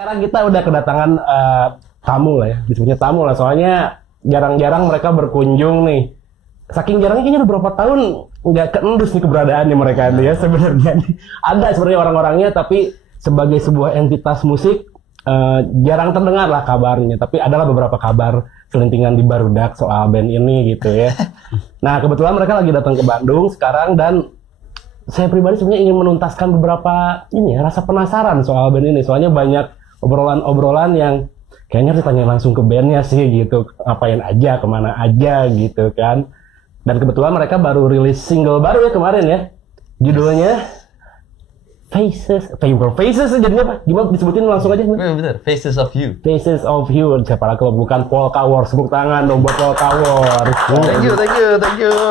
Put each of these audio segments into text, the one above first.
Sekarang kita udah kedatangan tamu lah ya, disebutnya tamu lah, soalnya jarang-jarang mereka berkunjung nih. Saking jarangnya kayaknya udah berapa tahun nggak keendus nih keberadaannya mereka nih ya sebenarnya. Ada sebenarnya orang-orangnya, tapi sebagai sebuah entitas musik jarang terdengar lah kabarnya. Tapi adalah beberapa kabar selentingan di Barudak soal band ini gitu ya. Nah kebetulan mereka lagi datang ke Bandung sekarang, dan saya pribadi sebenarnya ingin menuntaskan beberapa rasa penasaran soal band ini. Soalnya banyak obrolan-obrolan yang kayaknya harus ditanya langsung ke bandnya sih gitu, ngapain aja, kemana aja gitu kan. Dan kebetulan mereka baru rilis single baru ya kemarin ya, judulnya Faces jadinya apa? Gimana disebutin langsung aja? Bener, Faces of You. Faces of You, siapa lagi kalau bukan Polka Wars, tepuk tangan dong buat Polka Wars. Thank you.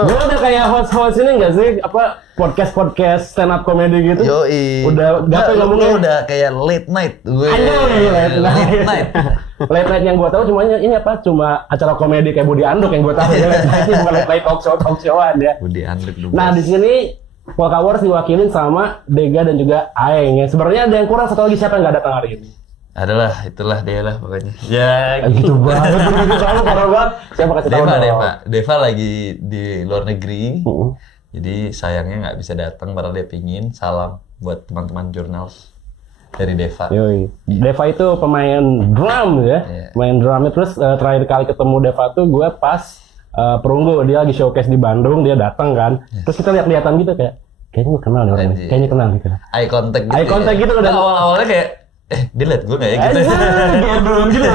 Gue udah kayak host ini nggak sih, apa podcast stand up comedy gitu? Yoi. Udah gape ngomongnya. Udah kayak late night. Late night. Late night yang gue tahu cuma acara komedi kayak Budi Anduk yang gue tahu ya. Late night bukan late night talk show-an ya. Budi Anduk dulu. Nah di sini Polka Wars diwakilin sama Dega dan juga Aeng ya. Sebenarnya ada yang kurang satu lagi, siapa yang nggak datang hari ini? Itulah dia lah pokoknya. Ya gitu banget. Selalu parah banget. Siapa kasih tahu? Deva lagi di luar negeri. Jadi sayangnya nggak bisa datang, padahal dia pingin. Salam buat teman-teman jurnals dari Deva. Yoi. Deva itu pemain drum ya. Yeah. Pemain drumnya. Terus terakhir kali ketemu Deva tuh gue pas Perunggu, dia lagi showcase di Bandung, dia datang kan. Yes. Terus kita lihat-lihatan gitu kayaknya gue kenal nih orangnya. Kayaknya kenal gitu. Eye contact gitu. Udah awal-awalnya kayak dia liat gue nggak ya gitu. Belum gitu.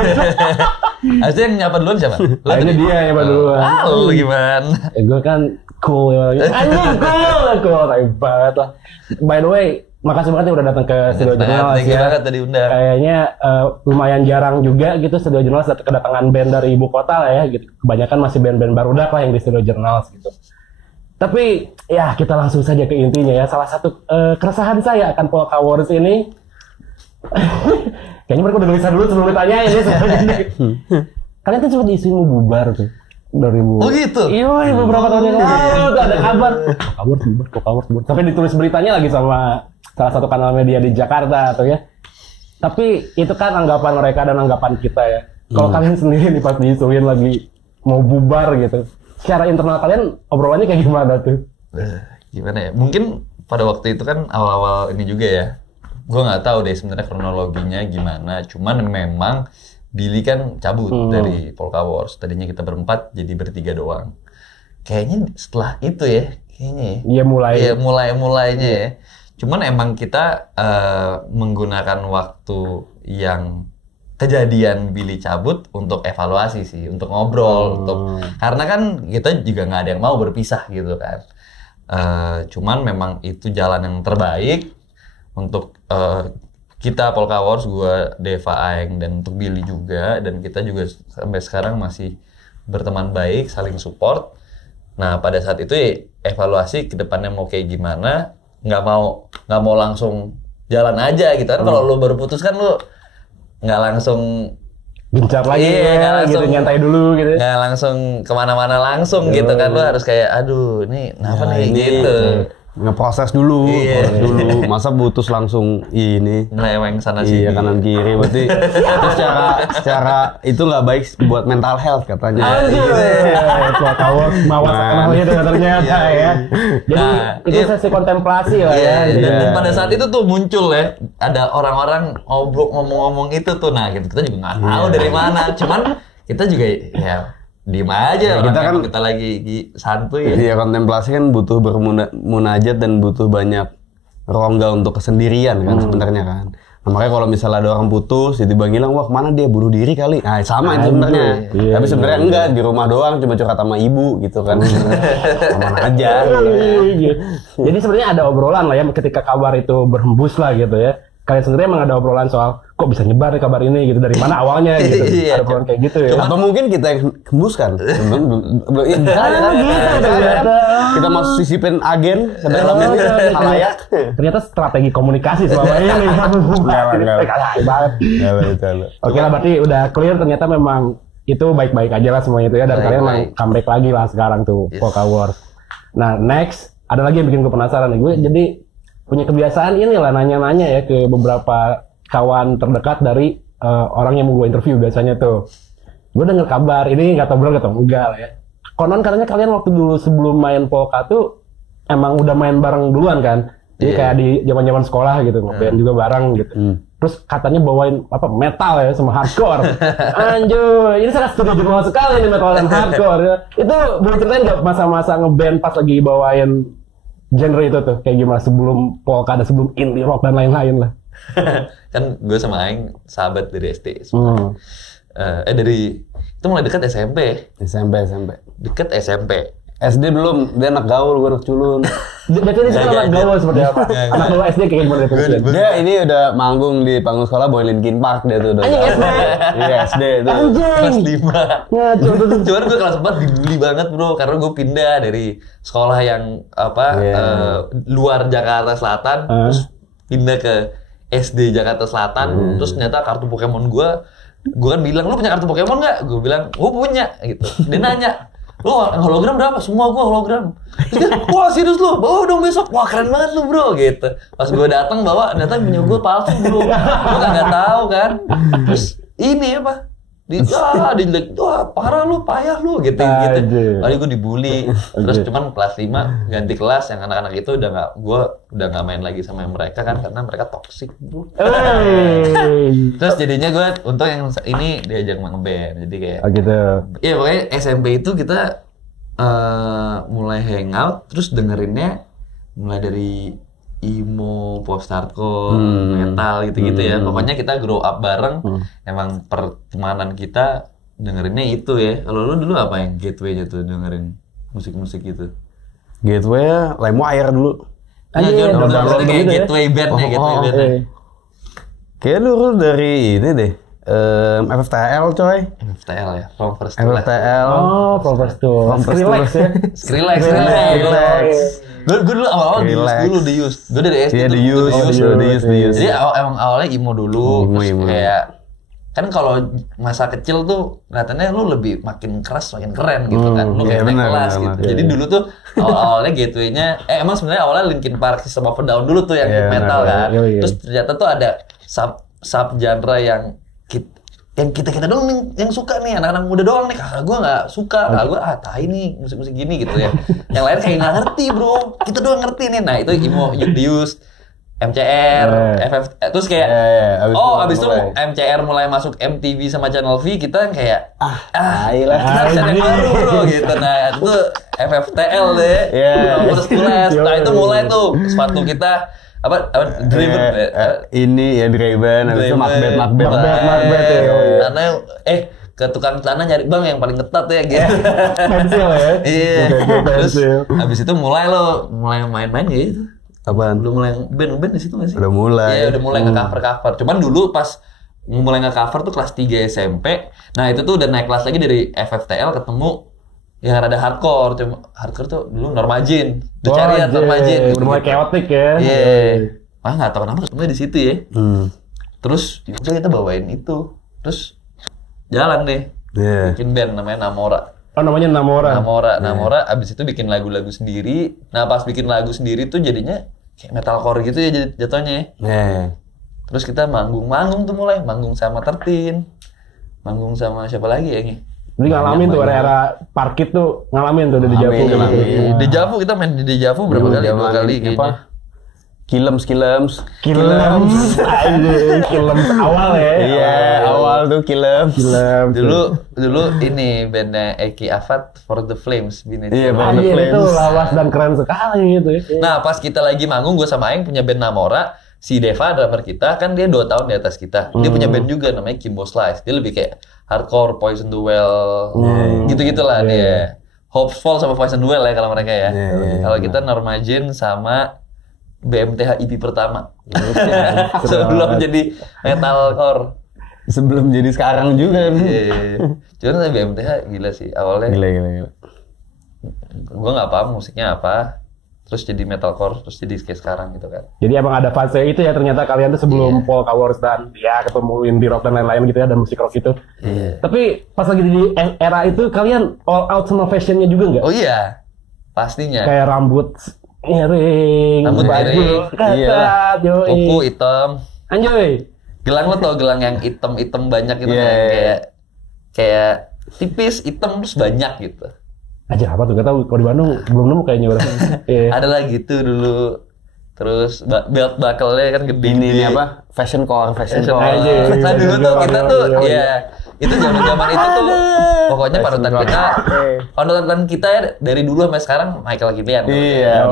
Asli yang nyapa duluan siapa? Ini dia yang nyapa duluan. Lu gimana? Gue kan cool ya. Anjing cool. Tapi banget lah. By the way, makasih banget ya udah datang ke Studio Jurnals ya. Tadi undang. Kayaknya lumayan jarang juga gitu Studio Jurnals kedatangan band dari ibu kota lah ya gitu. Kebanyakan masih band-band Barudak lah yang di Studio Jurnals gitu. Tapi ya kita langsung saja ke intinya ya. Salah satu keresahan saya akan Polka Wars ini. Kayaknya mereka udah gelisah dulu sebelum ditanyain ya. Kalian kan sempat diisi mau bubar tuh 2000. Oh gitu? Iya, beberapa tahun yang lalu tuh ada kabar. Polka Wars bubar. Sampai ditulis beritanya lagi sama salah satu kanal media di Jakarta atau ya. Tapi itu kan anggapan mereka dan anggapan kita ya. Kalau kalian sendiri nih pas diisuin lagi mau bubar gitu, secara internal kalian obrolannya kayak gimana tuh? Gimana ya? Mungkin pada waktu itu kan awal-awal ini juga ya. Gue nggak tahu deh sebenarnya kronologinya gimana. Cuman memang Billy kan cabut dari Polka Wars. Tadinya kita berempat jadi bertiga doang. Kayaknya setelah itu ya, kayaknya. Iya mulainya ya. Cuman emang kita menggunakan waktu yang kejadian Billy cabut untuk evaluasi sih, untuk ngobrol, karena kan kita juga nggak ada yang mau berpisah gitu kan. Cuman memang itu jalan yang terbaik untuk kita Polka Wars, gue, Deva, Aeng, dan untuk Billy juga, dan kita juga sampai sekarang masih berteman baik, saling support. Nah pada saat itu ya, evaluasi ke depannya mau kayak gimana. Nggak mau langsung jalan aja gitu kan. Kalau lu baru putus kan lu nggak langsung gencar lagi gitu, nyantai dulu gitu. Nggak langsung kemana-mana langsung gitu kan. Lu harus kayak aduh ini kenapa nih gitu. Ngeproses dulu, masa putus langsung ini ngeleweng sana sini. Iya, kanan kiri, berarti itu secara itu nggak baik buat mental health katanya. Polka Wars mawas kenalnya ternyata ya. Jadi itu sesi kontemplasi lah ya. Dan pada saat itu tuh muncul ya, ada orang-orang ngomong-ngomong itu tuh, nah gitu kita juga nggak tahu dari mana. Cuman kita juga ya diem aja, kita lagi santuy ya. Iya, kontemplasi kan butuh bermunajat dan butuh banyak rongga untuk kesendirian kan sebenarnya kan. Nah, makanya kalau misalnya ada orang putus, tiba-tiba ngilang, wah kemana dia, bunuh diri kali. Nah sama itu sebenarnya. Tapi sebenarnya enggak, di rumah doang cuma curhat sama ibu gitu kan. Aman aja. Jadi sebenarnya ada obrolan lah ya ketika kabar itu berhembus lah gitu ya. Kalian sendiri emang ada obrolan soal kok bisa nyebar nih kabar ini gitu, dari mana awalnya gitu. Ada obrolan kayak gitu ya. Atau mungkin kita yang hembuskan. Kita mau sisipin agen ke dalam ini halayak. Ternyata strategi komunikasi selama ini. Oke lah, berarti udah clear ternyata memang itu baik-baik aja lah semuanya itu ya. Dan kalian emang comeback lagi lah sekarang tuh Polka Wars. Nah next, ada lagi yang bikin gue penasaran nih. Gue jadi punya kebiasaan inilah nanya-nanya ya ke beberapa kawan terdekat dari orang yang mau gue interview biasanya tuh. Gue denger kabar, ini nggak tahu bener atau enggak lah ya. Konon katanya kalian waktu dulu sebelum main polka tuh emang udah main bareng duluan kan? Jadi kayak di zaman-zaman sekolah gitu, ngeband juga bareng gitu. Terus katanya bawain apa metal ya sama hardcore. Anjir, ini sangat setuju banget sekali nih metal dan hardcore ya. Itu boleh ceritain nggak masa-masa ngeband pas lagi bawain genre itu tuh kayak gimana sebelum polka dan sebelum indie rock dan lain-lain lah. Kan gue sama Aing sahabat dari SD sebenarnya. Dari itu mulai dekat SMP. SMP. Deket SMP. SD belum, dia anak gaul, gue anak culun. Berarti ini sekarang anak gaul seperti apa? Anak gaul SD kayak gimana itu? Dia ini udah manggung di panggung sekolah bawain Linkin Park dia tuh. Anjing SD. Iya SD itu. Kelas Anjing. 5. Ngaco tuh. Cuman gue kelas 4 dibully banget bro, karena gue pindah dari sekolah yang luar Jakarta Selatan, terus pindah ke SD Jakarta Selatan, terus ternyata kartu Pokemon gue kan bilang, lu punya kartu Pokemon nggak? Gue bilang, gue punya gitu. Dia nanya, lu hologram berapa? Semua gue hologram. Terus dia, wah serius lu? Bawa dong besok. Wah keren banget lu bro gitu. Pas gue datang bawa, ternyata punya gue palsu bro. Gue nggak tahu kan. Terus ini apa? Dilek, wah parah lu, payah lu gitu. Lalu gue dibully. Terus cuman kelas 5 ganti kelas, yang anak-anak itu gue udah nggak main lagi sama mereka kan, karena mereka toksik bro. Terus jadinya gue untung yang ini diajak nge-band, jadi kayak gitu. Iya pokoknya SMP itu kita mulai hangout, terus dengerinnya mulai dari emo, post-hardcore, metal gitu-gitu ya. Pokoknya kita grow up bareng. Emang pertemanan kita dengerinnya itu ya. Kalau lu dulu apa yang gateway-nya tuh dengerin musik-musik gitu? Gateway-nya LimeWire dulu. Iya, download kayak gitu ya. gateway band-nya, gateway band-nya. Kayaknya dulu dari ini deh. FFTL coy. FTL ya, From First to Last. FFTL. Oh, From First to Last ya. Skrillex. Gue dulu awal-awal di Used. Gue dari SD Iya, tuh. di Used. Jadi emang awalnya emo dulu. Terus Emo. kayak kan kalau masa kecil tuh kelihatannya lu lebih makin keras makin keren gitu kan. Lu kayak naik kelas gitu. Jadi dulu tuh awalnya gateway-nya emang sebenarnya awalnya Linkin Park, System of a Down dulu tuh yang metal kan. Terus ternyata tuh ada sub genre yang kita doang nih yang suka nih, anak-anak muda doang nih. Kakak gue nggak suka, kakak gue tai nih musik-musik gini gitu ya. Yang lain kayak nggak ngerti bro, kita doang ngerti nih. Nah itu emo, Youth the Used, MCR, FF, terus kayak abis itu MCR mulai masuk MTV sama Channel V, kita kayak kita yang baru bro gitu. Nah itu FFTL deh, terus nah itu mulai tuh sepatu kita apa Draven ini ya Draven, habis itu Macbeth ya. Karena ke tukang celana nyari bang yang paling ketat ya gitu. Pensil ya. Iya. Terus habis itu mulai main-main gitu. Apaan? Udah mulai band di situ nggak sih? Udah mulai. Iya udah mulai nge-cover. Cuman dulu pas mulai nge-cover tuh kelas 3 SMP. Nah itu tuh udah naik kelas lagi dari FFTL ketemu yang ada hardcore. Cuma hardcore tuh dulu Normajin. Udah cari ya Normajin. Udah mulai chaotic ya. Iya. Nggak tahu kenapa ketemunya di situ ya. Terus udah kita bawain itu. Terus jalan deh. Bikin band namanya Namora. Oh namanya Namora. Abis itu bikin lagu-lagu sendiri. Nah pas bikin lagu sendiri tuh jadinya kayak metalcore gitu ya jatuhnya. Terus kita manggung tuh mulai. Manggung sama Tertin. Manggung sama siapa lagi ya ini? Jadi ngalamin tuh era parkit tuh ngalamin tuh di Dejavu. Di Dejavu kita main di Dejavu berapa kali? 2 kali kayaknya. Kilems awal ya. Iya, awal tuh Kilems. Dulu ini bandnya Eki Afat For the Flames bini. Iya, For the Flames. Itu lawas dan keren sekali gitu ya. Nah, pas kita lagi manggung gue sama Aing punya band Namora, si Deva drummer kita kan dia 2 tahun di atas kita. Dia punya band juga namanya Kimbo Slice. Dia lebih kayak hardcore, Poison the Well, gitu-gitulah dia. Hopeful sama Poison the Well ya kalau mereka ya. Kalau kita Normajin sama BMTH EP pertama. Sebelum jadi metalcore. Sebelum jadi sekarang juga. Cuman BMTH gila sih awalnya. Gila. Gue nggak paham musiknya apa. Terus jadi metalcore, terus jadi kayak sekarang gitu kan. Jadi emang ada fase itu ya ternyata kalian tuh sebelum Polka Wars dan ya ketemu indie rock dan lain-lain gitu ya dan musik rock itu. Tapi pas lagi di era itu kalian all out sama fashionnya juga nggak? Oh iya, pastinya. Kayak rambut miring, baju ketat, kuku hitam. Anjoy. Gelang lo tau gelang yang hitam banyak gitu kan, kayak tipis hitam terus banyak gitu. Aja apa tuh, gak tahu. Kalau di Bandung belum nemu kayaknya orang. Ada lah gitu dulu. Terus belt buckle-nya kan gede. Ini apa? Fashion core. Nah dulu tuh kita tuh ya itu zaman itu tuh pokoknya panutan kita ya dari dulu sampai sekarang Michael Killian. Iya.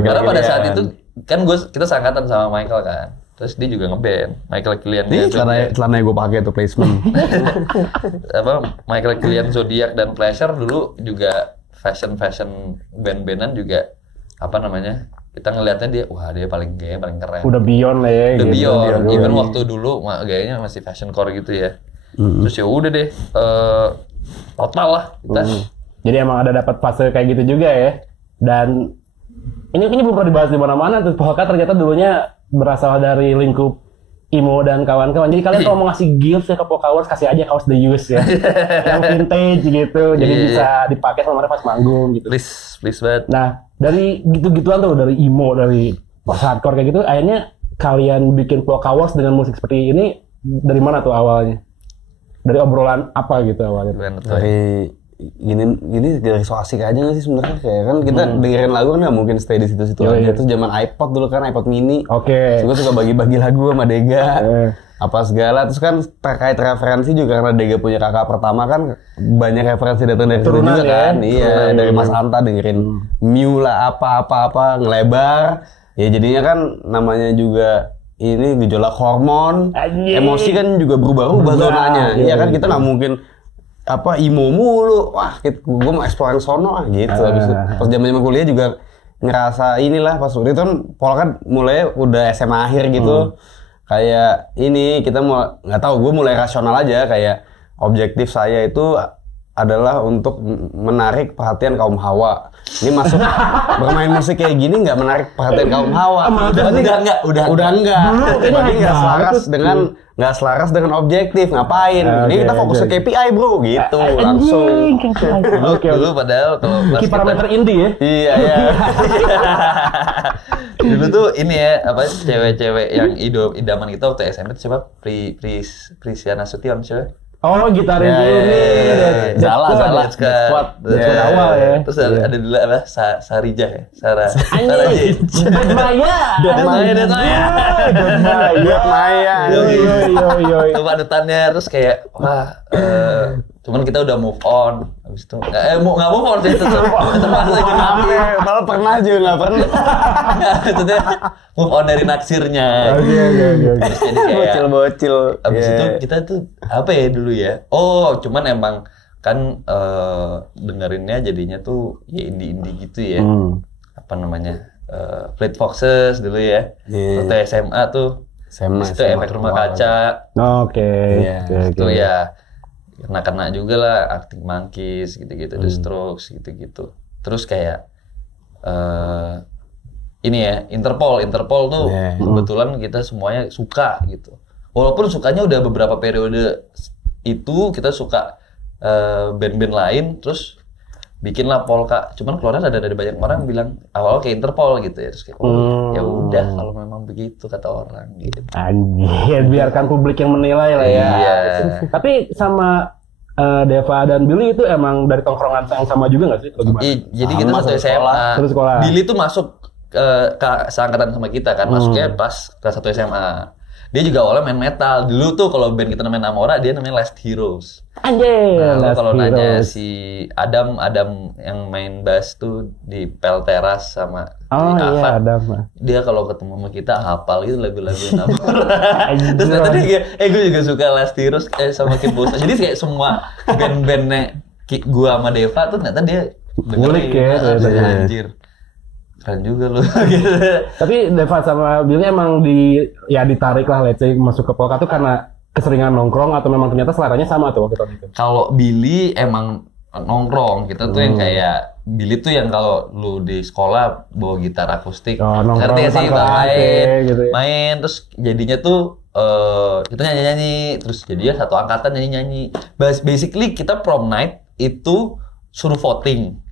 Karena pada saat itu kan kita seangkatan sama Michael kan. Terus dia juga ngeband Michael Killian. Ini celana gue pakai tuh placement. Michael Killian, Zodiac dan Pleasure dulu juga fashion band-bandan juga apa namanya? Kita ngelihatnya dia paling gaya, paling keren. Udah beyond lah ya. Udah beyond. Even waktu dulu gayanya masih fashion core gitu ya. Terus ya udah deh total lah kita. Jadi emang ada dapat fase kayak gitu juga ya. Dan ini belum pernah dibahas di mana-mana tuh. Polka ternyata dulunya berasal dari lingkup emo dan kawan-kawan. Jadi kalian kalau mau ngasih gifts ya ke Polkawers, kasih aja kaos The Used ya. Yang vintage gitu. Jadi bisa dipakai sama mereka pas manggung gitu. Please banget. Nah, dari gitu-gituan tuh, dari emo, dari hardcore kayak gitu, akhirnya kalian bikin Polkawers dengan musik seperti ini dari mana tuh awalnya? Dari obrolan apa gitu awalnya? Dari dari so asik aja nggak sih sebenarnya, kayak kan kita dengerin lagu kan nggak mungkin stay di situ-situ aja. Terus zaman iPod dulu kan, iPod mini. Gue suka bagi-bagi lagu sama Dega apa segala. Terus kan terkait referensi juga karena Dega punya kakak pertama kan, banyak referensi datang dari situ juga kan. Iya, dari Mas Anta dengerin Mew lah apa ngelebar. Ya jadinya kan namanya juga ini gejolak hormon, emosi kan juga berubah-ubah zonanya. Iya kan, kita nggak mungkin emo mulu, gue mau explore sono gitu. Habis itu pas zaman kuliah juga ngerasa inilah, pas waktu itu kan Polka kan mulai udah SMA akhir gitu. Kayak ini kita mau nggak tahu, gue mulai rasional aja, kayak objektif saya itu adalah untuk menarik perhatian kaum hawa. Ini masuk bermain musik kayak gini nggak menarik perhatian kaum hawa. Udah enggak. Berarti nggak selaras dengan objektif. Ngapain? Ini kita fokus ke KPI bro, gitu langsung. Dulu padahal kalau Ki parameter inti ya. Iya. Dulu tuh ini ya, cewek-cewek yang idaman kita waktu SMP itu siapa? Prisiana Sution siapa? Oh, gitaris ini. Salah. Squad awal ya. Terus ada dulu Sarijah ya? Sarah. Maya. Itu panutannya, terus kayak cuman kita udah move on. Habis itu nggak move on sih, tetap lagi naksir. Malah pernah juga nggak pernah. Maksudnya move on dari naksirnya. Terus jadi kayak bocil. Abis itu kita tuh apa ya dulu ya? Oh, cuman emang kan dengerinnya jadinya tuh ya indie gitu ya. Apa namanya? Fleet Foxes dulu ya. Waktu SMA tuh. Itu Efek Rumah Kaca. Itu ya kena juga lah, Arctic Monkeys gitu-gitu, The Strokes gitu-gitu. Terus kayak ini ya, Interpol tuh kebetulan kita semuanya suka gitu. Walaupun sukanya udah beberapa periode itu kita suka band-band lain, terus bikinlah Polka. Cuman keluarnya ada dari banyak orang bilang awal kayak Interpol gitu ya. Terus kayak ya udah kalau memang begitu kata orang gitu. Anjir, biarkan publik yang menilai lah ya. Iya. Tapi sama Deva dan Billy itu emang dari tongkrongan yang sama juga nggak sih? Jadi kita satu SMA. Satu sekolah. Billy tuh masuk ke seangkatan sama kita kan, masuknya pas kelas 1 SMA. Dia juga awalnya main metal. Dulu tuh kalau band kita namanya Namora, dia namanya Last Heroes. Anjir. Nah, kalau nanya si Adam yang main bass tuh di Pelteras sama iya, Adam. Dia kalau ketemu sama kita hafal gitu lagu-lagu Namora. Terus ternyata dia kayak, gue juga suka Last Heroes sama Kim Bosa. Jadi kayak semua band-bandnya gua sama Deva tuh ternyata dia ngulik ya. Anjir. Keren juga lu. Tapi Deva sama Billy emang ditarik lah, let's say masuk ke Polka tuh karena keseringan nongkrong atau memang ternyata seleranya sama tuh waktu itu? Kalau Billy emang nongkrong, kita tuh yang kayak Billy tuh yang kalau lu di sekolah bawa gitar akustik, ngerti gak sih, main terus jadinya tuh kita nyanyi terus jadinya satu angkatan nyanyi. Basically kita prom night itu suruh voting.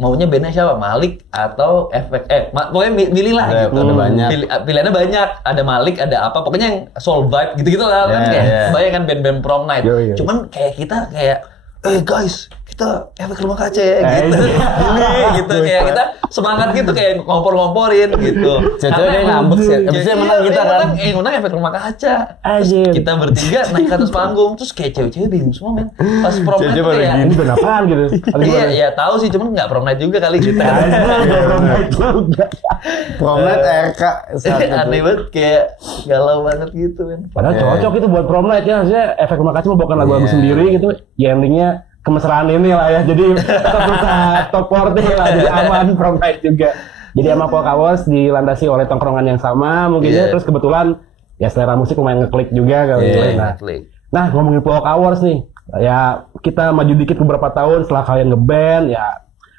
maunya bandnya siapa? Malik atau Efek? Pokoknya milih lah gitu. Ada banyak. Pilihannya banyak. Ada Malik, ada apa? Pokoknya yang soul vibe gitu-gitu lah. Kan kayak banyak kan band-band prom night. Cuman kayak kita kayak, guys, kita Efek Rumah Kaca ya gitu. Gitu kayak kita semangat gitu kayak ngompor-ngomporin gitu. Cewek ngambek sih. Abisnya menang kita kan. Menang Efek Rumah Kaca. Terus kita bertiga naik ke atas panggung, terus kayak cewek-cewek bingung semua men. Pas prom night tuh kayak ini band apaan gitu. Iya, tahu sih, cuman nggak prom night juga kali kita. Prom night RK Aneh banget, kayak galau banget gitu kan. Padahal cocok itu buat prom night ya, maksudnya Efek Rumah Kaca membawakan lagu-lagu sendiri gitu. Ya endingnya kemesraan ini lah ya, jadi top 40 lah, jadi aman prom night juga. Jadi sama Polka Wars dilandasi oleh tongkrongan yang sama mungkin ya, terus kebetulan ya selera musik lumayan ngeklik juga kali. Nah ngomongin Polka Wars nih, ya kita maju dikit beberapa tahun setelah kalian ngeband, ya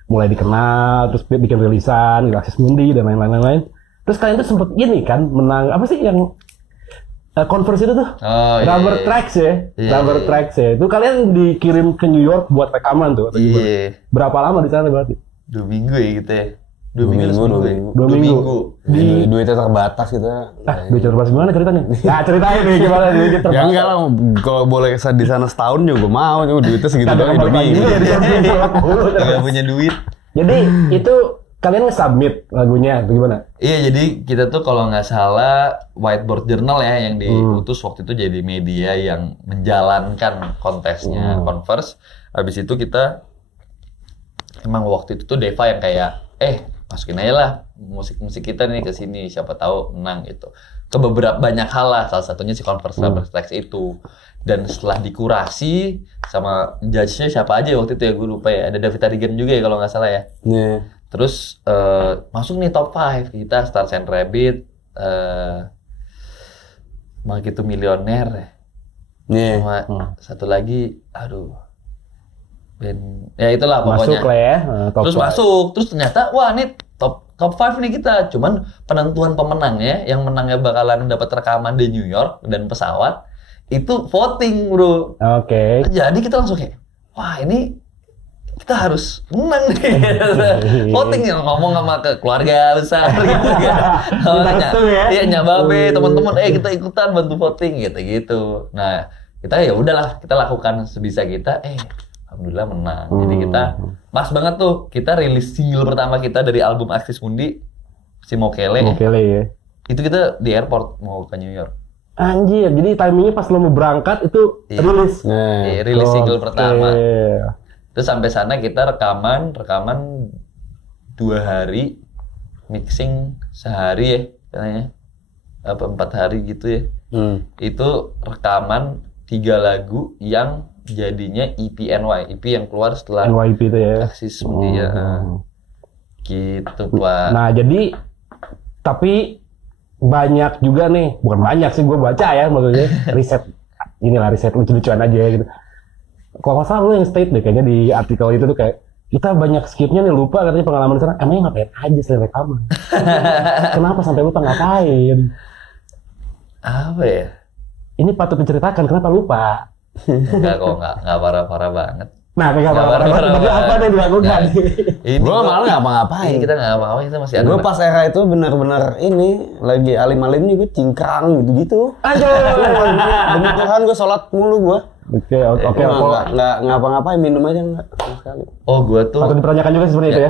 mulai dikenal, terus bikin rilisan, Galaxis Mundi dan lain-lain. Terus kalian tuh sempet gini kan, menang apa sih yang Converse itu tuh, Rubber Tracks ya, Rubber Tracks ya. Itu kalian dikirim ke New York buat rekaman tuh. Berapa lama di sana berarti? 2 minggu ya gitu ya. 2 minggu. 2 minggu. Duitnya terbatas gitu. Duit terbatas gimana ceritanya? Nah ceritain nih gimana duit terbatas. Ya enggak lah, kalau boleh di sana setahun juga mau, duitnya segitu doang. Gak punya duit. Jadi itu kalian nge-submit lagunya atau gimana? Iya, jadi kita tuh kalau nggak salah Whiteboard Journal ya yang diutus waktu itu jadi media yang menjalankan kontesnya Converse. Habis itu kita emang waktu itu tuh Deva yang kayak masukin aja lah musik kita nih ke sini, siapa tahu menang gitu. Ke beberapa banyak hal lah, salah satunya si Converse Rubber Tracks itu. Dan setelah dikurasi sama judge-nya siapa aja waktu itu ya, gue lupa ya. Ada David Arigan juga ya kalau nggak salah ya. Terus masuk nih top 5 kita, Stars and Rabbit, Begitu Milioner, sama satu lagi, band, ya itulah pokoknya. Masuk lah ya. Terus terus ternyata wah ini top 5 nih kita. Cuman penentuan pemenangnya, yang menangnya bakalan dapat rekaman di New York dan pesawat, itu voting bro. Jadi kita langsung kayak, wah ini kita harus menang nih. Voting yang ngomong sama ke keluarga besar gitu kan. Iya nyababe teman-teman, kita ikutan bantu voting gitu. Nah, kita ya udahlah, kita lakukan sebisa kita. Alhamdulillah menang. Jadi kita pas banget tuh, kita rilis single pertama kita dari album Axis Mundi, si Mokele ya. Itu kita di airport mau ke New York. Anjir, jadi timingnya pas lo mau berangkat itu rilis. Rilis single pertama. Terus sampai sana kita rekaman 2 hari, mixing sehari ya katanya, apa 4 hari gitu ya. Itu rekaman 3 lagu yang jadinya EP NY, EP yang keluar setelah NYP itu ya. Axis Mundi ya. Gitu Pak. Nah jadi, tapi banyak juga nih, bukan banyak sih, gue baca ya maksudnya riset lucu-lucuan aja gitu. Kalau nggak salah lu yang state deh kayaknya di artikel itu tuh kayak kita banyak skipnya nih, lupa katanya pengalaman di sana. Emangnya ngapain aja selain rekaman? Kenapa sampai lupa ngapain? Apa ya? Ini patut diceritakan, kenapa lupa? Enggak kok, enggak parah-parah banget. Nah, kayak parah-parah apa yang dilakukan? Gue malah nggak apa-ngapain. Kita nggak apa-ngapain, kita masih ada. Gue pas era itu benar-benar ini lagi alim-alim juga cingkrang gitu-gitu. Aduh, demi Tuhan gue sholat mulu gue. Oke. Nggak ngapa-ngapain, minum aja nggak sekali. Oh, gue tuh. Patut dipertanyakan juga sebenarnya itu ya.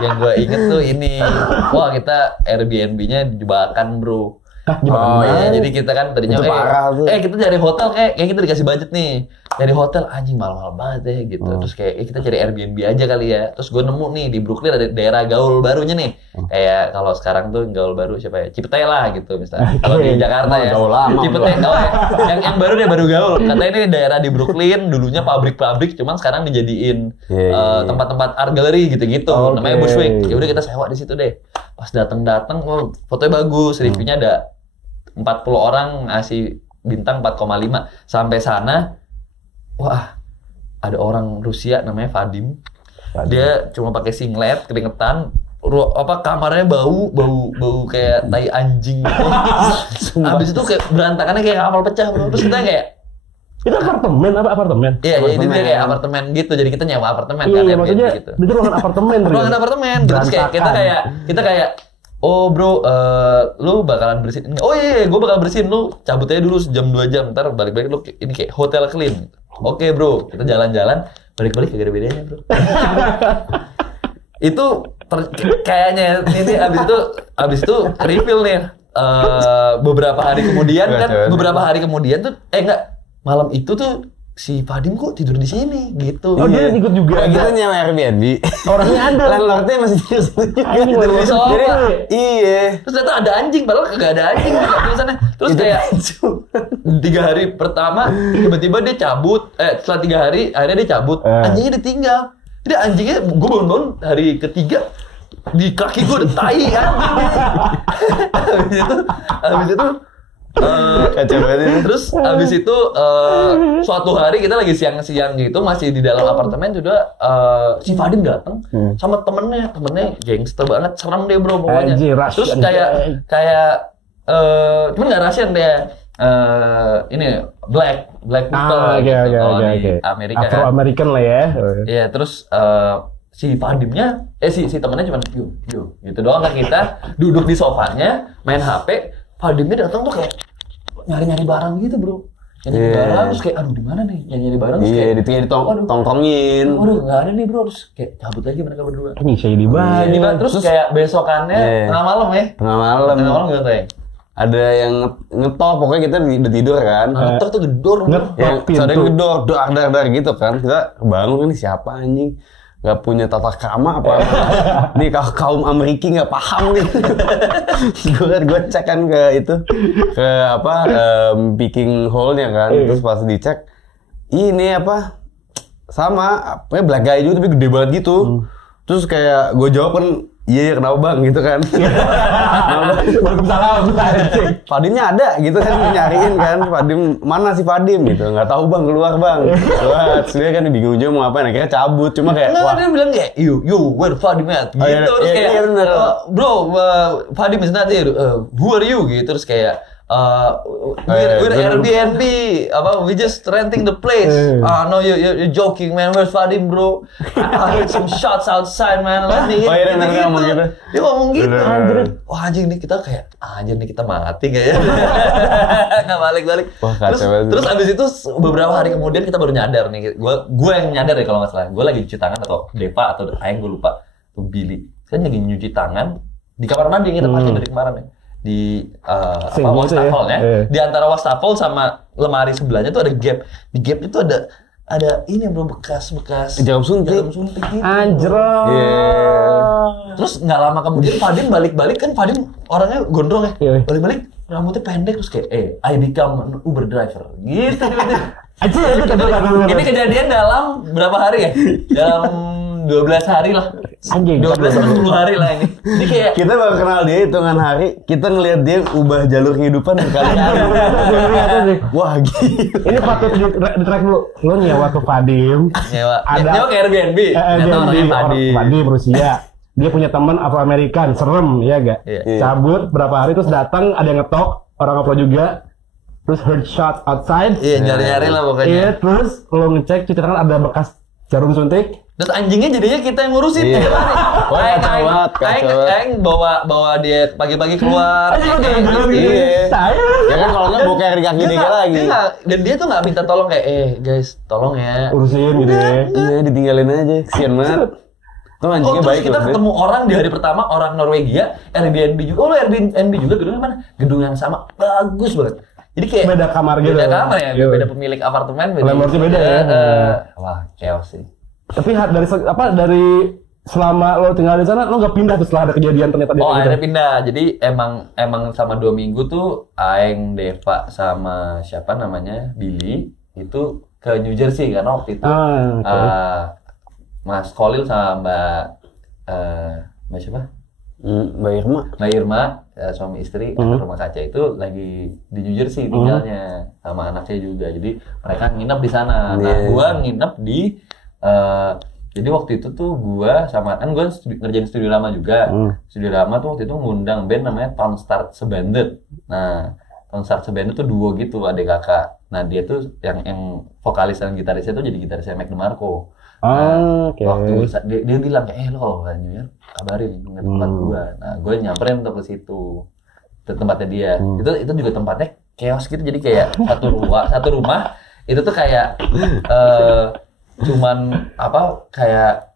Yang gue inget tuh ini, wah kita Airbnb-nya jebakan bro. Iya. Jadi kita kan tadinya kita cari hotel kayak kita dikasih budget nih. Dari hotel anjing mahal-mahal banget ya gitu. Terus kayak kita cari Airbnb aja kali ya. Terus gue nemu nih di Brooklyn ada daerah gaul barunya nih. Kayak kalau sekarang tuh gaul baru siapa ya? Cipete lah gitu misalnya. Kalau di Jakarta ya. Gaul lama. Cipete yang baru deh, baru gaul. Katanya ini daerah di Brooklyn dulunya pabrik-pabrik, cuman sekarang dijadiin tempat-tempat art gallery gitu-gitu. Namanya Bushwick. Ya udah kita sewa di situ deh. Pas datang, fotonya bagus, reviewnya ada 40 orang ngasih bintang 4,5. Sampai sana, wah ada orang Rusia namanya Vadim. Dia cuma pakai singlet, keringetan, kamarnya bau kayak tai anjing gitu. Habis itu kayak berantakannya kayak kapal pecah. Terus kita kayak Itu apartemen apa apartemen? Iya, jadi dia kayak apartemen gitu. Jadi kita nyewa apartemen kan, Iya, Airbnb maksudnya gitu. itu ruangan apartemen. Ruangan apartemen. Terus kayak kita kayak oh bro, lu bakalan bersihin. Oh iya, gue bakal bersihin, lu cabut aja dulu sejam 2 jam, ntar balik-balik lu ini kayak hotel clean. Oke bro, kita jalan-jalan, balik-balik gak ada bedanya bro. Itu kayaknya ini abis itu refill nih. Beberapa hari kemudian tuh enggak, malam itu tuh si Fadim kok tidur di sini gitu. Oh dia ikut juga. Kayak gitu nyewa Airbnb. Orangnya ada. Landlordnya masih tidur juga. Tidur di sofa. Iya. Terus ternyata ada anjing, padahal kagak ada anjing tulisannya. Terus kayak 3 hari pertama tiba-tiba dia cabut. Setelah 3 hari akhirnya dia cabut. Anjingnya ditinggal. Jadi anjingnya gue bangun hari ketiga di kaki gue udah tai anjing. Habis itu Kacau banget ini. terus habis itu suatu hari kita lagi siang-siang gitu masih di dalam apartemen juga si Fadim datang sama temennya gangster banget, serem dia bro pokoknya. Anjir, Terus Russian. kayak cuman nggak Russian dia ini black people gitu kalau di Amerika kan. Afro-American lah ya. Iya, terus si Fadimnya si temennya cuma yo gitu doang kan, kita duduk di sofanya main HP. Fadimnya datang tuh kayak nyari-nyari barang gitu bro, nyari barang terus kayak aduh di mana nih nyari barang terus kayak ditongkrongin. Waduh nggak ada nih bro, terus kayak cabut lagi mereka berdua. Ini saya di banyak. Terus kayak besokannya tengah malam Tengah malam nggak tahu ya. Ada yang ngetop, pokoknya kita udah tidur kan. Ngetok tuh gedor bro. Yang ada yang gedor, dar gitu kan. Kita bangun, ini siapa anjing? Gak punya tata krama apa? Nih kaum Amerika nggak paham nih. Gue cek kan ke picking hole-nya kan. Terus pas dicek, ini apa? Sama, apa black guy juga tapi gede banget gitu. Terus kayak gue jawab kan, iya kenapa bang gitu kan. Waalaikumsalam. Fadimnya ada gitu kan, nyariin kan. Fadim, mana si Fadim gitu. Nggak tahu bang, keluar bang. Wah, dia kan bingung juga mau ngapain. Akhirnya cabut, cuma kayak nggak, dia bilang kayak you where Fadim at gitu. Terus kayak iya bener. Bro, Fadim is not here. Who are you gitu. Terus kayak we're Airbnb, we just renting the place. No, you're joking, man. Where's Fadim, bro? I heard some shots outside, man. Let me in. Dia ngomong gitu. Dia ngomong gitu. Wah anjing nih kita kayak, anjing nih kita mati kayaknya. Nggak balik-balik. Wah, kacau banget. Terus abis itu beberapa hari kemudian kita baru nyadar nih. Gue yang nyadar ya kalau nggak salah. Gue lagi cuci tangan atau Deva atau Aeng gue lupa. Tuh Billy. Saya lagi nyuci tangan di kamar mandi yang kita pakai dari kemarin ya. Di wastafel di antara wastafel sama lemari sebelahnya tuh ada gap. Di gap itu ada ini belum bekas jarum suntik gitu. Anjrot. Terus nggak lama kemudian Fadim balik kan, Fadim orangnya gondrong ya. Balik rambutnya pendek terus kayak I become an Uber driver gitu. Ini kejadian dalam berapa hari ya? Dalam 12 hari lah. Anjing. 12 sampai 10 hari lah ini. Jadi kayak kita baru kenal dia hitungan hari, kita ngelihat dia ubah jalur kehidupan berkali-kali. Wah gila. Ini patut di track dulu. Lo nyewa ke Fadim. nyewa ke Airbnb. Fadim Rusia. Dia punya teman Afro-Amerikan, serem ya gak? Cabut berapa hari terus datang ada yang ngetok, orang apa juga. Terus heard shot outside. Iya, nyari-nyari lah pokoknya. Iya, terus lo ngecek cuci tangan ada bekas jarum suntik. Terus anjingnya jadinya kita yang ngurusin tiap hari. Aeng bawa dia pagi-pagi keluar. Iya. Ya kan kalau nggak boker di kaki dia lagi. Dan dia tuh nggak minta tolong kayak, guys, tolong ya. Urusin gitu ya. Iya, ditinggalin aja. Kasian banget. Tuh anjingnya baik kita ketemu orang di hari pertama, orang Norwegia, Airbnb juga. Oh, lo Airbnb juga gedungnya mana? Gedung yang sama, bagus banget. Jadi kayak beda kamar gitu. Beda kamar ya, beda pemilik apartemen. Landlordnya beda ya. Wah, chaos sih. Tapi dari selama lo tinggal di sana, lo nggak pindah tuh setelah ada kejadian ternyata dia. Oh, akhirnya pindah. Jadi emang sama 2 minggu tuh Aeng, Deva sama siapa namanya Billy itu ke New Jersey karena waktu itu Mas Kolil sama Mbak siapa? Mbak Irma, suami istri anak rumah kaca itu lagi di New Jersey tinggalnya sama anaknya juga. Jadi mereka nginep di sana. Nah, gua nginep di jadi waktu itu tuh gua sama kan gua ngerjain studio lama juga. Studio lama tuh waktu itu ngundang band namanya Town Start Sebanded. Nah, konser seband itu duo gitu, adik kakak. Nah dia tuh yang vokalis dan gitarisnya tuh jadi gitarisnya Mac DeMarco. Oke. Waktu dia bilang kayak, lo kalau nggak New Year kabarin ke tempat gua. Nah gue nyamperin tuh ke situ, ke tempatnya dia. Itu juga tempatnya chaos gitu, jadi kayak satu rumah itu tuh kayak cuman apa kayak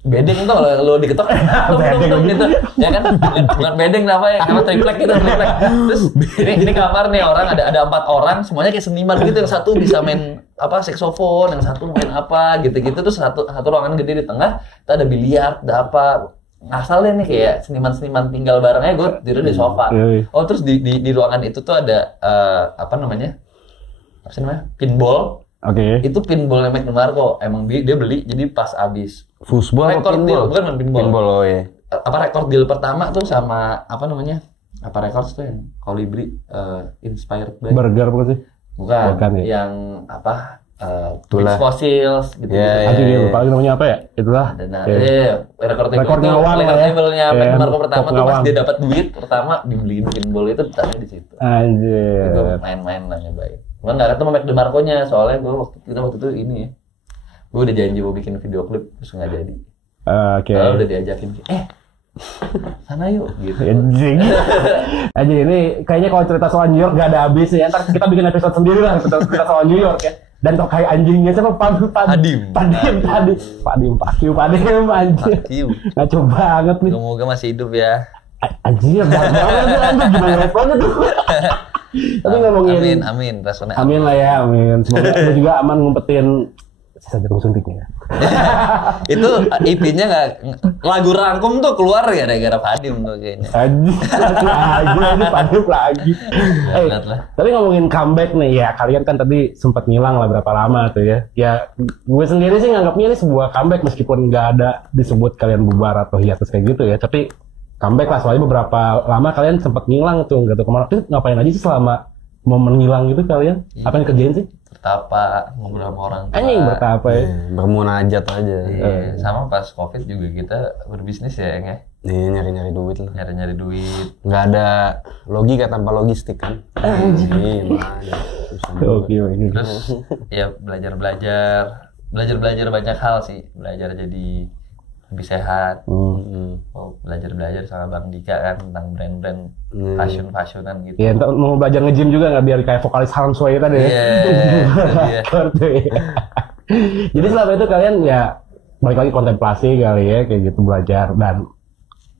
bedeng tuh kalau lo diketok gitu ya kan, bukan bedeng namanya, nama triplek gitu, triplek. Terus ini kamar nih, orang ada 4 orang semuanya kayak seniman gitu, yang satu bisa main apa saksofon, yang satu main apa gitu-gitu, terus satu ruangan gede di tengah, kita ada biliar, ada apa, asalnya nih kayak seniman tinggal barengnya, gue tidur di sofa. Oh terus di ruangan itu tuh ada apa namanya pinball. Oke. Itu pinballnya Mac DeMarco, emang dia beli, jadi pas abis Foosball atau pinball? Bukan pinball. Pinball, oh ya. Apa rekor deal pertama tuh sama apa namanya? Apa records tuh yang Colibri inspired by Burger bukan sih? Bukan ya? yang apa? Itulah. Fossils gitu. Aduh dia lupa lagi namanya apa ya? Itulah. Rekor ngawang lah ya. table-nya Mac DeMarco pertama tuh pas ngawang. dia dapat duit pertama dibeliin pinball itu ditaruh di situ. Anjir. Itu main-main lah nyobain. Cuman nggak ketemu Mac DeMarco-nya, soalnya kita waktu itu ini ya. Gue udah janji mau bikin video klip, terus nggak jadi. Oke. Kalau udah diajakin, sana yuk gitu. Aja ini kayaknya kalau cerita soal New York gak ada habis ya. Ntar kita bikin episode sendiri lah cerita soal New York ya. Dan kok kayak anjingnya siapa? Padim anjir. Ngaco banget nih. Semoga masih hidup ya. Anjir, banget gimana responnya tuh. Tapi ngomongin Amin, responnya amin lah ya, amin. Semoga lu juga aman ngumpetin sisa jarum suntiknya. Itu IP-nya nggak, lagu rangkum tuh keluar ya gara-gara Padim tuh kayaknya. Padim lagi. Tapi ngomongin comeback nih ya, kalian kan tadi sempat ngilang lah berapa lama tuh ya. Ya gue sendiri sih nganggapnya ini sebuah comeback meskipun nggak ada disebut kalian bubar atau hiatus kayak gitu ya. Tapi comeback lah, soalnya beberapa lama kalian sempat ngilang tuh, nggak tahu kemana. Terus ngapain aja sih selama momen ngilang gitu kalian? Apa yang kerjain sih? Bertapa, ngobrol sama orang tua. Anjing bertapa ya. Bermunajat aja. Iya, sama pas COVID juga kita berbisnis ya, Eng ya. Iya, nyari-nyari duit lah. Nyari-nyari duit. Nggak ada logika tanpa logistik kan. Iya, Terus ya belajar banyak hal sih. Belajar jadi lebih sehat. Belajar sama Bang Dika kan tentang brand-brand fashion-fashionan gitu. Iya, mau belajar nge-gym juga nggak biar kayak vokalis Harlem Sway tadi ya. Iya. Jadi selama itu kalian ya balik lagi kontemplasi kali ya, kayak gitu belajar dan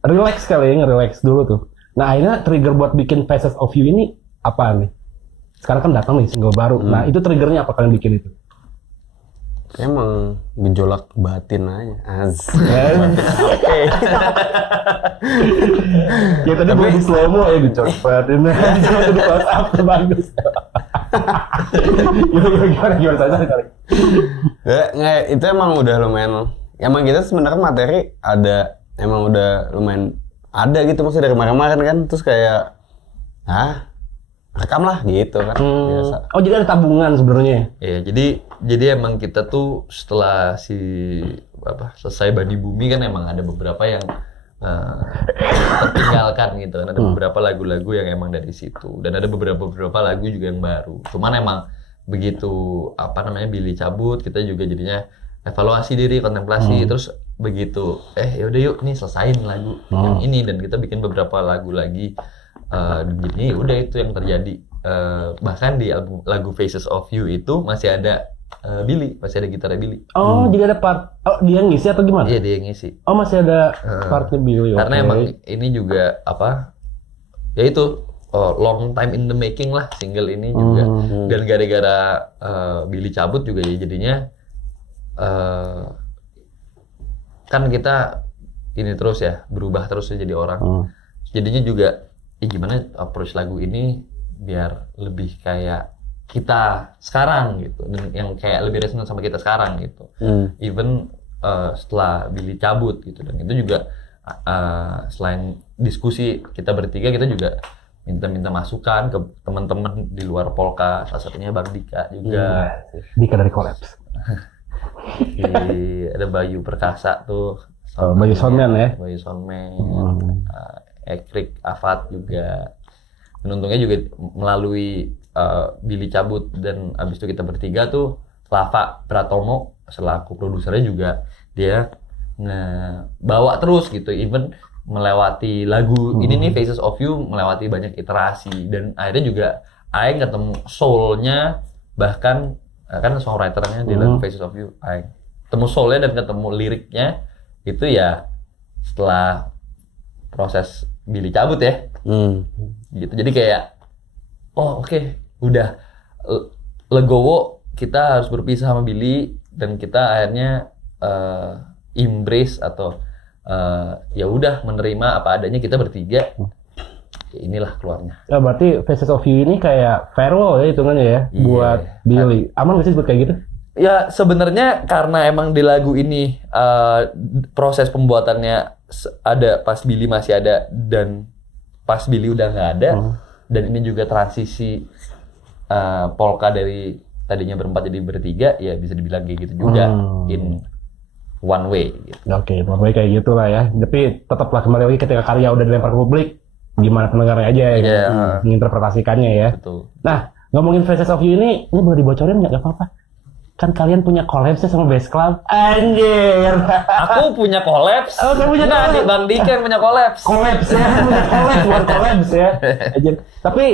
relax kali ya, nge-relax dulu tuh. Nah akhirnya trigger buat bikin Faces of You ini apa nih? Sekarang kan datang nih single baru. Nah itu triggernya apa kalian bikin itu? Emang gejolak batin aja. Ya tadi gue di slow mo ya gejolak batin. Jadi di close up tuh bagus. Gimana saja kali. Nggak, itu emang udah lumayan. Emang kita sebenarnya materi ada, emang udah lumayan ada gitu, maksudnya dari kemarin kan, terus kayak rekam lah gitu kan. Biasa. Oh jadi ada tabungan sebenarnya. Iya, jadi emang kita tuh setelah selesai Bani Bumi kan emang ada beberapa yang tertinggalkan gitu. Ada beberapa lagu-lagu yang emang dari situ, dan ada beberapa lagu juga yang baru. Cuman emang begitu Billy cabut, kita juga jadinya evaluasi diri, kontemplasi, terus begitu yaudah yuk nih selesain lagu yang ini, dan kita bikin beberapa lagu lagi. Jadi udah itu yang terjadi. Bahkan di lagu Faces of You itu masih ada Billy, masih ada gitarnya Billy. Oh, jadi ada part. Oh, dia ngisi atau gimana? Iya, dia ngisi. Oh, masih ada partnya Billy. Karena emang ini juga ya itu long time in the making lah single ini juga. Dan gara-gara Billy cabut juga ya jadinya kan kita ini terus ya, berubah terus ya jadi orang. Jadinya juga gimana approach lagu ini biar lebih kayak kita sekarang gitu, dan yang kayak lebih resonant sama kita sekarang gitu. Even setelah Billy cabut gitu, dan itu juga selain diskusi kita bertiga, kita juga minta masukan ke teman-teman di luar Polka, salah satunya Bang Dika juga. Dika dari Collapse. Ada Bayu Perkasa tuh. Bayu Soundman ya. Bayu Soundman. Ekrik Afat juga. Dan untungnya juga melalui Billy Cabut dan abis itu kita bertiga tuh Lava Pratomo selaku produsernya juga dia bawa terus gitu, even melewati lagu ini nih Faces of You melewati banyak iterasi dan akhirnya juga Aing ketemu soul-nya, bahkan kan songwriter-nya di lagu Faces of You Aing ketemu soul-nya dan ketemu liriknya itu ya setelah proses Billy Cabut ya gitu. Jadi kayak oke, udah legowo, kita harus berpisah sama Billy dan kita akhirnya embrace atau ya udah menerima apa adanya kita bertiga. Ya inilah keluarnya. Ya, berarti Faces of You ini kayak farewell ya hitungannya ya buat Billy. Aman nggak sih buat kayak gitu? Ya sebenarnya karena emang di lagu ini proses pembuatannya ada pas Billy masih ada dan pas Billy udah nggak ada dan ini juga transisi polka dari tadinya berempat jadi bertiga, ya bisa dibilang kayak gitu juga in one way gitu. Oke, one way kayak gitulah ya. Tapi tetaplah kembali lagi ketika karya udah dilempar ke publik, gimana pendengarnya aja yang menginterpretasikannya ya. Betul. Nah, ngomongin Faces of You ini boleh dibocorin nggak? Gak apa-apa. Kan kalian punya collabs sama Bass Club. Anjir. Aku punya collabs. Oh, kamu punya collabs. Bang Dika yang punya collabs. Collabs ya, punya collabs, bukan collabs ya. Anjir. Tapi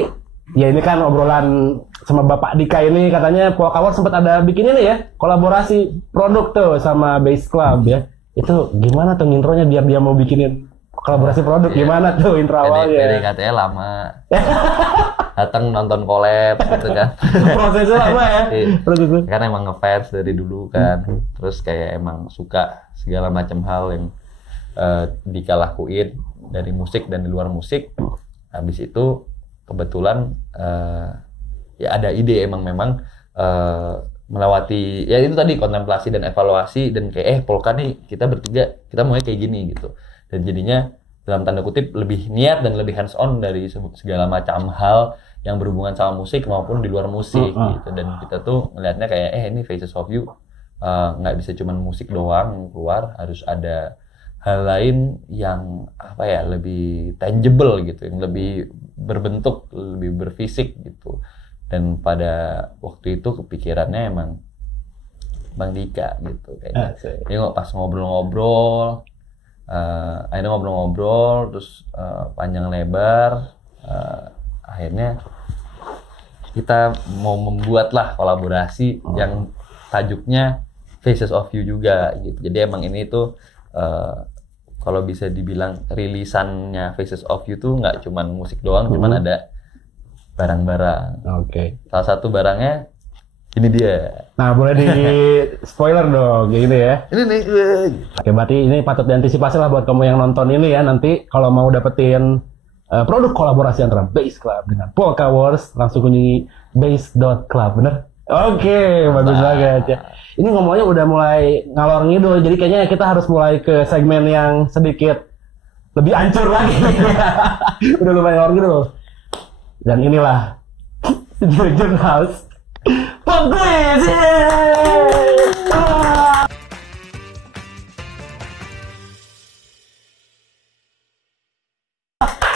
ya ini kan obrolan sama Bapak Dika ini, katanya Polka Wars sempat ada bikin ini ya, kolaborasi produk tuh sama Bass Club ya. Itu gimana tuh intronya biar dia mau bikinin kolaborasi produk, gimana tuh intro awalnya? PDKT-nya lama. Datang nonton collab gitu kan. Prosesnya lama ya. Kan emang ngefans dari dulu kan. Terus kayak emang suka segala macam hal yang Dika lakuin dari musik dan di luar musik. Habis itu kebetulan ya ada ide memang melewati ya itu tadi kontemplasi dan evaluasi dan kayak Polka nih kita bertiga kita maunya kayak gini gitu, dan jadinya dalam tanda kutip lebih niat dan lebih hands on dari segala macam hal yang berhubungan sama musik maupun di luar musik gitu. Dan kita tuh ngelihatnya kayak ini Faces of You nggak bisa cuman musik doang yang keluar, harus ada hal lain yang apa ya lebih tangible gitu, yang lebih berbentuk, lebih berfisik gitu. Dan pada waktu itu kepikirannya emang Bang Dika gitu kayaknya. Jadi pas ngobrol-ngobrol, akhirnya ngobrol-ngobrol terus panjang lebar, akhirnya kita mau membuat lah kolaborasi yang tajuknya Faces of You juga gitu. Jadi emang ini tuh kalau bisa dibilang rilisannya Faces of You tuh nggak cuman musik doang, cuman ada barang-barang. Oke. Salah satu barangnya ini dia. Nah, boleh di spoiler dong, kayak gitu ya. Ini nih. Oke, berarti ini patut diantisipasi lah buat kamu yang nonton ini ya. Nanti kalau mau dapetin produk kolaborasi antara Bass Club dengan Polka Wars, langsung kunjungi bass.club, bener? Oke, bagus banget ya. Ini ngomongnya udah mulai ngalor ngidul, jadi kayaknya kita harus mulai ke segmen yang sedikit lebih hancur lagi. Udah lumayan ngalor ngidul. Dan inilah Jurgen House Pop Quiz.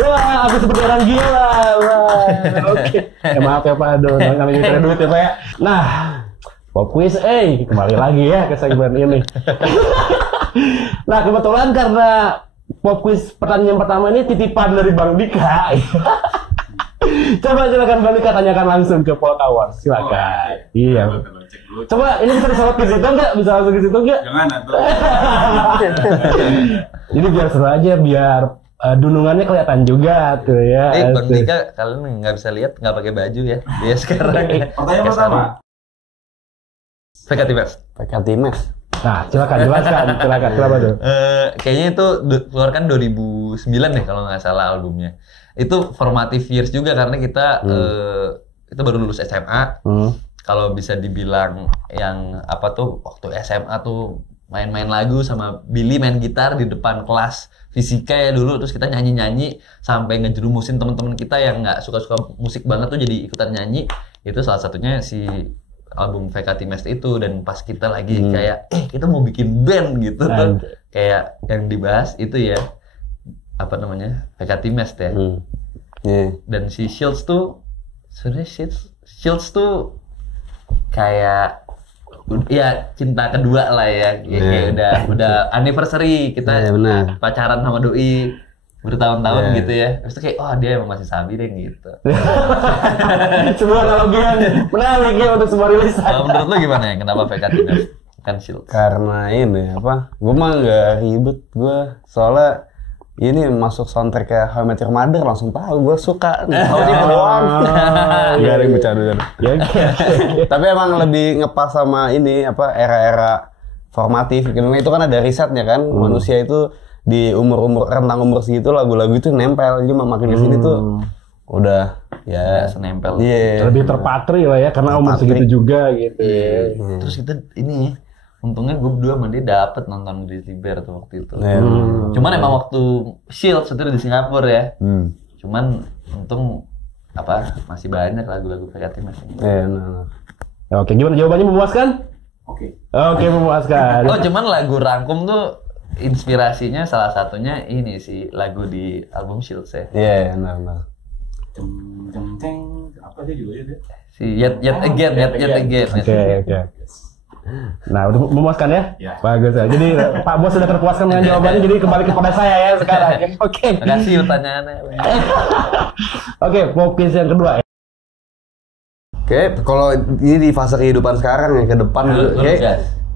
Wah, aku seperti orang gila. Wah, oke. Maaf ya Pak, aduh, namanya minta duit ya Pak ya. Nah, Pop Quiz, kembali lagi ya ke segmen ini. Nah, kebetulan karena Pop Quiz pertanyaan pertama ini titipan dari Bang Dika. Silakan Bang Dika tanyakan langsung ke Polka Wars. Silakan. Iya. Coba ini bisa disorot ke situ nggak? Bisa langsung ke situ nggak? Jangan atau. Jadi biar seru aja, biar dunungannya kelihatan juga tuh ya. Bang Dika kalian nggak bisa lihat nggak pakai baju ya dia sekarang. Pertanyaan pertama. PKTIMES. Nah, silakan jelaskan. Silakan. Kenapa tuh? Kayaknya itu keluarkan 2009 deh kalau nggak salah albumnya. Itu formative years juga karena kita itu baru lulus SMA. Kalau bisa dibilang yang apa tuh waktu SMA tuh main-main lagu sama Billy main gitar di depan kelas fisika ya dulu, terus kita nyanyi-nyanyi sampai ngejerumusin teman-teman kita yang nggak suka-suka musik banget tuh jadi ikutan nyanyi. Itu salah satunya si album VKTIMES itu. Dan pas kita lagi kayak kita mau bikin band gitu tuh, kayak yang dibahas itu ya apa namanya VKTIMES ya. Iya. Dan si Shields tuh sebenarnya Shields tuh kayak ya cinta kedua lah ya. Kayak udah anniversary kita benar. pacaran sama doi bertahun-tahun gitu ya. Terus tuh kayak dia emang masih sabi deh gitu. Sebuah analogi yang menarik ya untuk sebuah rilisan. Kalau menurut lo gimana ya? Kenapa PK Timnas kan Shields? Karena ini gue mah nggak ribet gue, soalnya ini masuk soundtrack kayak How I Met Your Mother langsung tahu gue suka. Tahu dia doang. Gak ada yang bercanda. Ya, Tapi emang lebih ngepas sama ini era-era formatif. Itu kan ada risetnya kan, manusia itu di rentang umur segitu lagu-lagu itu nempel. Jadi makin kesini tuh udah ya senempel. lebih terpatri lah ya karena umur segitu juga gitu. Terus kita ini untungnya gue berdua sama dia dapet nonton Grizzly Bear tuh waktu itu. Cuman emang waktu Shields itu di Singapura ya. Cuman untung masih banyak lagu-lagu PK Timnas. Oke, gimana jawabannya, memuaskan? Oke, memuaskan. Cuman lagu Rangkum tuh inspirasinya salah satunya ini sih lagu di album Shields ya. Iya, benar. Apa sih judulnya? Si Yet Again. Oke. Nah, udah memuaskan ya? Ya. Bagus ya. Jadi Pak Bos sudah terpuaskan dengan jawabannya, jadi kembali kepada saya ya sekarang. Oke. Makasih pertanyaannya. Oke, fokus yang kedua. Oke, kalau ini di fase kehidupan sekarang yang ke depan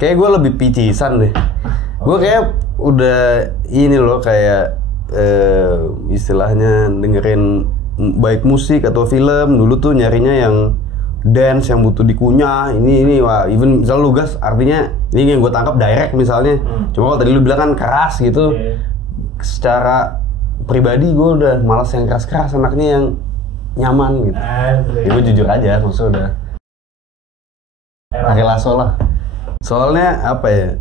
kayak gue lebih picisan deh. Gue kayak udah ini loh kayak istilahnya dengerin baik musik atau film. Dulu tuh nyarinya yang dance yang butuh dikunyah, ini wah, even misalnya lu gas, artinya ini yang gue tangkap direct misalnya. Cuma kalau tadi lu bilang kan keras gitu. Secara pribadi gue udah malas yang keras-keras, anaknya yang nyaman gitu. Ya, gue jujur aja, maksudnya udah Ari Lasso lah. Soalnya apa ya?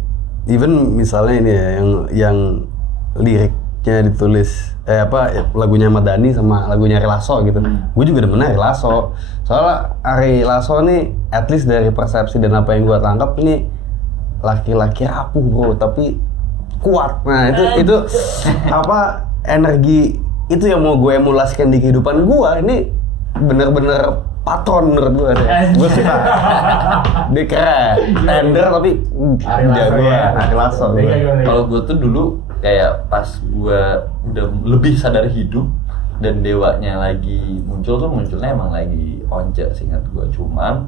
Even misalnya ini ya yang liriknya ditulis lagunya Ahmad Dhani sama lagunya Ari Lasso gitu. Gue juga demen Ari Lasso. Soalnya Ari Lasso nih at least dari persepsi dan apa yang gue tangkap ini laki-laki rapuh bro, tapi kuat. Nah, itu energi itu yang mau gue emulasikan di kehidupan gue. Ini bener-bener patron menurut gue deh. Gue suka. Dia keren, tender tapi jago Ari Lasso. Kalau gue tuh dulu kayak pas gue udah lebih sadar hidup dan dewanya lagi munculnya emang lagi Once seingat gue. Cuman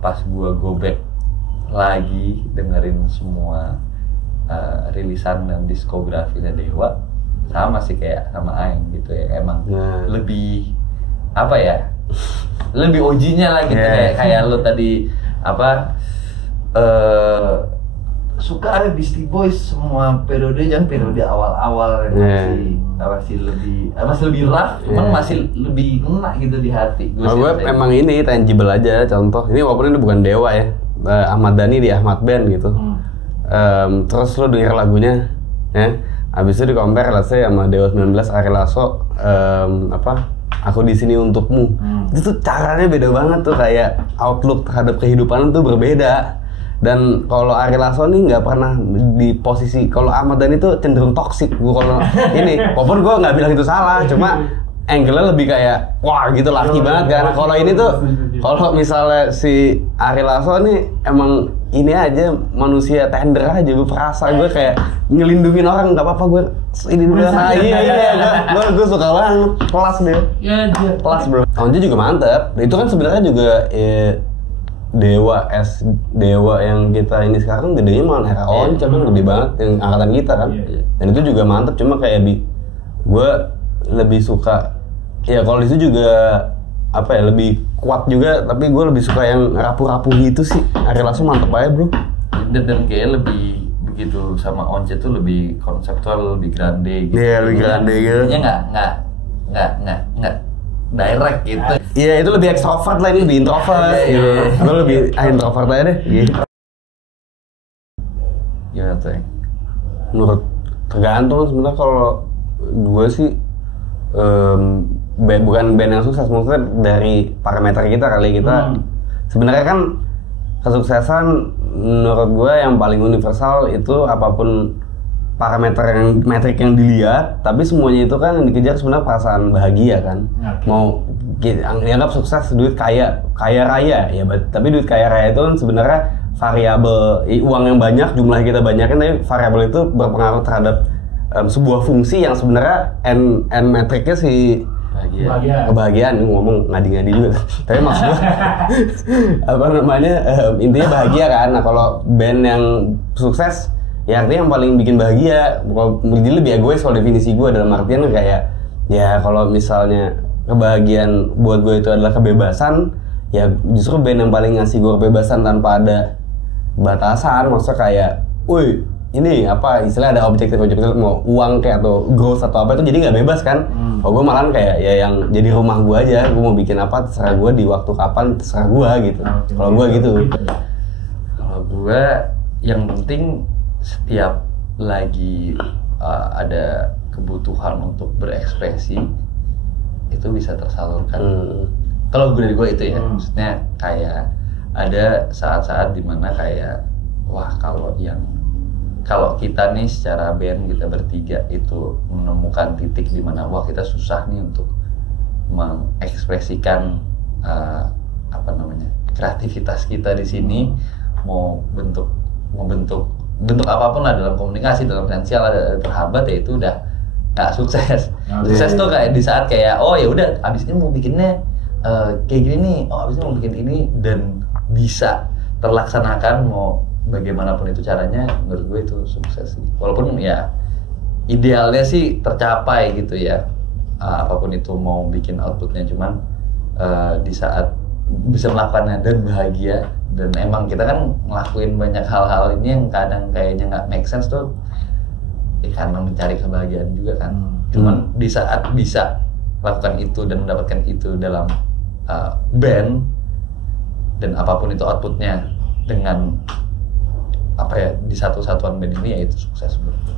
pas gue go back lagi dengerin semua rilisan dan diskografinya Dewa, sama sih kayak sama Aing gitu ya, emang lebih lebih OG-nya lah gitu. Kayak lo tadi suka Beastie Boys semua periode awal-awal masih lebih rough, cuman masih lebih ngena gitu di hati. Gue emang ini tangible aja contoh. Ini walaupun ini bukan Dewa ya, Ahmad Dhani di Ahmad Band gitu. Terus lo denger lagunya ya, habis itu di compare sama Dewa 19 Ari Lasso Aku di Sini Untukmu. Itu tuh caranya beda banget tuh, kayak outlook terhadap kehidupan tuh berbeda. Dan kalau Ari Lasso nih nggak pernah di posisi, kalau Ahmad Dhani tuh cenderung toksik. Gue kalau ini, walaupun gue nggak bilang itu salah, cuma angle-nya lebih kayak wah gitu laki banget kan. Kalau ini tuh, kalau misalnya si Ari Lasso nih emang ini aja manusia tender aja, gue perasa gue kayak ngelindungin orang, nggak apa-apa gue ini dulu. Gue suka banget, kelas deh. Kelas bro. Once juga mantep. Itu kan sebenarnya juga Dewa yang kita ini sekarang gedenya malah era Once kan gede banget yang angkatan kita kan. Dan itu juga mantep, cuma kayak gue lebih suka ya kalau itu juga lebih kuat juga, tapi gue lebih suka yang rapuh-rapuh gitu sih. Ari Lasso mantep aja bro. Dan kayak lebih begitu sama Once tuh lebih konseptual, lebih grande gitu. Iya, lebih grande gitu. Nggak direct gitu. Iya, itu lebih ekstrovert lah, ini lebih introvert gitu. Gue lebih introvert aja deh gitu. Gimana tuh? Menurut tergantung sebenarnya. Kalau gue sih bukan band yang sukses, maksudnya dari parameter kita kali kita sebenarnya kan kesuksesan menurut gue yang paling universal itu apapun metrik yang dilihat, tapi semuanya itu kan yang dikejar sebenarnya perasaan bahagia kan. Mau dianggap sukses duit kaya raya ya, tapi duit kaya raya itu kan sebenarnya variabel uang yang banyak, jumlah kita banyakin, tapi variabel itu berpengaruh terhadap sebuah fungsi yang sebenarnya end metriknya si kebahagiaan. Ngomong ngadi-ngadi juga tapi maksud gue apa namanya, intinya bahagia kan. Nah kalau band yang sukses ya artinya yang paling bikin bahagia. Kalau jadi lebih egois kalau definisi gue, dalam artian kayak ya kalau misalnya kebahagiaan buat gue itu adalah kebebasan, ya justru band yang paling ngasih gue kebebasan tanpa ada batasan. Maksudnya kayak, woi ini apa istilah ada objektif mau uang kayak atau growth atau apa, itu jadi nggak bebas kan. Kalau gue malah kayak ya yang jadi rumah gue aja, gue mau bikin apa terserah gue, di waktu kapan terserah gue gitu. Kalau gue gitu. Kalau gue yang penting setiap lagi ada kebutuhan untuk berekspresi itu bisa tersalurkan. Kalau dari gue itu ya, maksudnya kayak ada saat-saat dimana kayak wah kalau kita nih secara band kita bertiga itu menemukan titik dimana wah kita susah nih untuk mengekspresikan kreativitas kita di sini, mau bentuk apapun lah dalam komunikasi, dalam finansial ada terhambat, ya itu udah nggak sukses. Sukses tuh kayak di saat kayak oh ya udah abis ini mau bikinnya kayak gini nih, abis ini mau bikin ini dan bisa terlaksanakan mau bagaimanapun itu caranya, menurut gue itu sukses sih. Walaupun ya idealnya sih tercapai gitu ya, apapun itu mau bikin outputnya, cuman di saat bisa melakukannya dan bahagia, dan emang kita kan ngelakuin banyak hal-hal ini yang kadang kayaknya nggak make sense tuh karena mencari kebahagiaan juga kan. Cuman di saat bisa lakukan itu dan mendapatkan itu dalam band, dan apapun itu outputnya dengan apa ya di satu satuan band ini, ya itu sukses menurut gue.